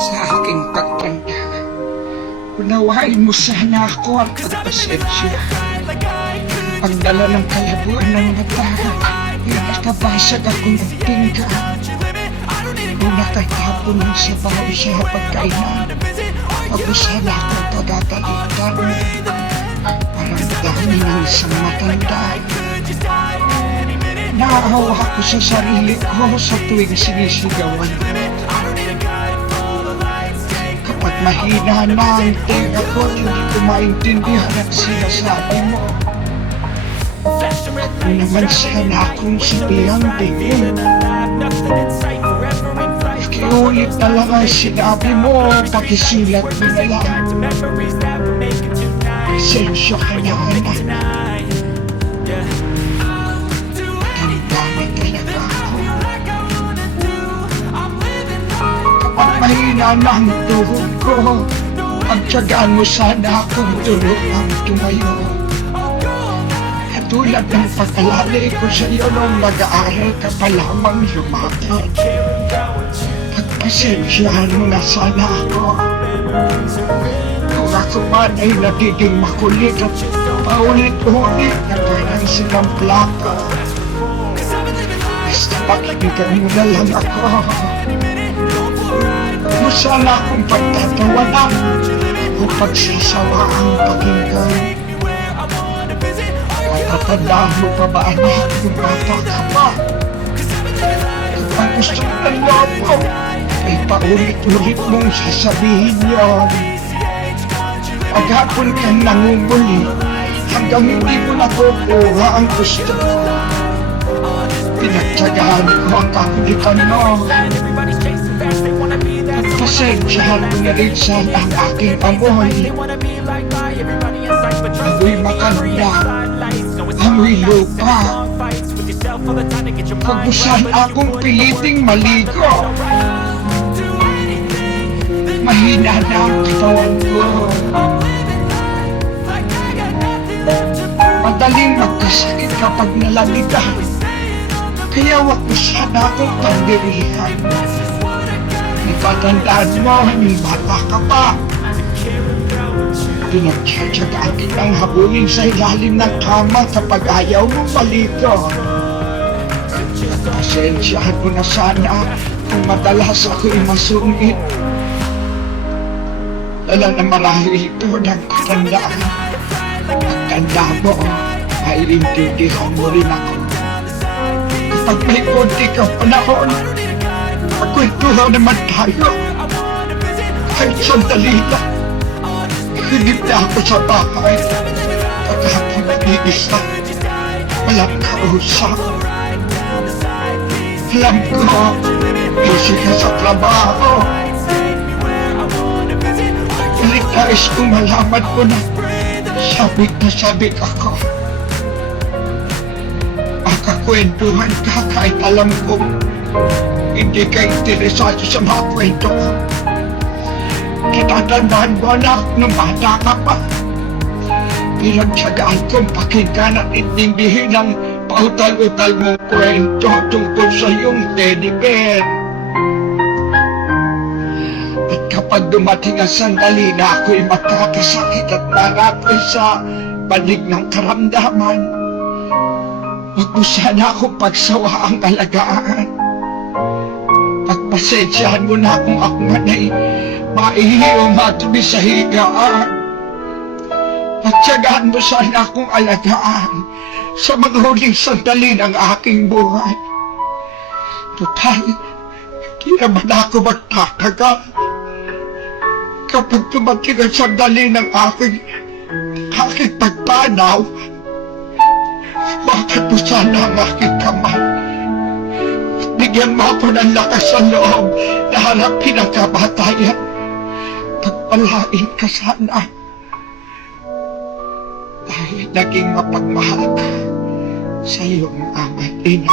Sa aking pagtanda, unawain mo sana ako at pagpasensya. Pagdala ng kalabuan ng mata, nakabasag akong magtingga. Kung nakatapon ng sabaw sa pagkainan, pag-usala akong pagagalitan. Parang dami ng isang matanda. Naahawa ako sa sarili ko sa tuwing sinisigawan. Kapag mahina na ang tinga ko, hindi ko maintindihan ang sinasabi mo. Kung naman sana akong sabihang tingin, ikiulit na lang ang sinabi mo, pakisulat mo na lang. Pasensya ka na, anak. Matanda na talaga ako. Kapag mahina na ang tuhod ko, pagtsagaan mo sana akong tulungang tumayo. Tulad ng pagkalali ko sa iyo nung nag-aaral ka pa lamang lumakad. Pagpasensyahan mo na sana ako. Kung ako man ay nagiging makulit at paulit-ulit na parang silang plaka. Basta pakinggan mo na lang ako. Kung sana akong pagtatawanan o pagsasawa ang pakinggan. Tatandaan mo pa ba, anak, kung bata ka pa? Kapag gusto mo ng loob ko, ay paulit-ulit mong sasabihin yun. Paghapon kang nangunguli, hanggang hindi mo nakukuha ang gusto mo. Pinagtsagaan ko ang kakulitan mo. Pasensyahan mo na rin sana ang aking amoy. Amoy makanda. Amoy lupa. Pag mo sana akong piliting maligo. Mahina na ang katawan ko. Madaling magkasakit kapag nalamitan. Kaya wag mo sana akong pandirihan. Ipatandaan mo, hindi bata ka pa. Pinagtsatsagaan kitang habulin sa ilalim ng kama kapag ayaw mong maligo. Pasensyahan mo na sana kung madalas ako'y masungit. Dala na marahil ito ng katandaan. Pagtanda mo, maiintindihan mo rin ako. Kapag may konti kang panahon, magkwentuhan naman tayo. Kahit sandali lang. Hinip na ako sa bahay. Pagkakapag nag-iisa, walang kausap. Alam ko, busy ka sa trabaho. Nais kong malaman ko na sabik ako. Makakwentuhan ka kahit alam kong hindi ka interesado sa mga kwento ko. Kitatandaan mo, anak, nung bata ka pa. Pinagtsagaan kong pakinggan at intindihin ang pautal-utal mong kwento tungkol sa iyong teddy bear. At kapag dumating ang sandali na ako'y makakasakit at marapay sa banig ng karamdaman, huwag mo sana akong pagsawa ang alagaan. Pagpasensyahan mo na kung ako man ay maihiyo matuloy sa higaan. Pagtsagaan mo sana akong alagaan sa mga huling sandali ng aking buhay. Total, hindi naman ako magtatagal. Kapag dumating ang sandali ng aking pagpanaw, bakit mo sana ang aking kamay? Bigyan mo ako ng lakas sa loob na harapin ang kamatayan. Pagpalain ka sana. Dahil naging mapagmahal ka sa iyong ama't ina.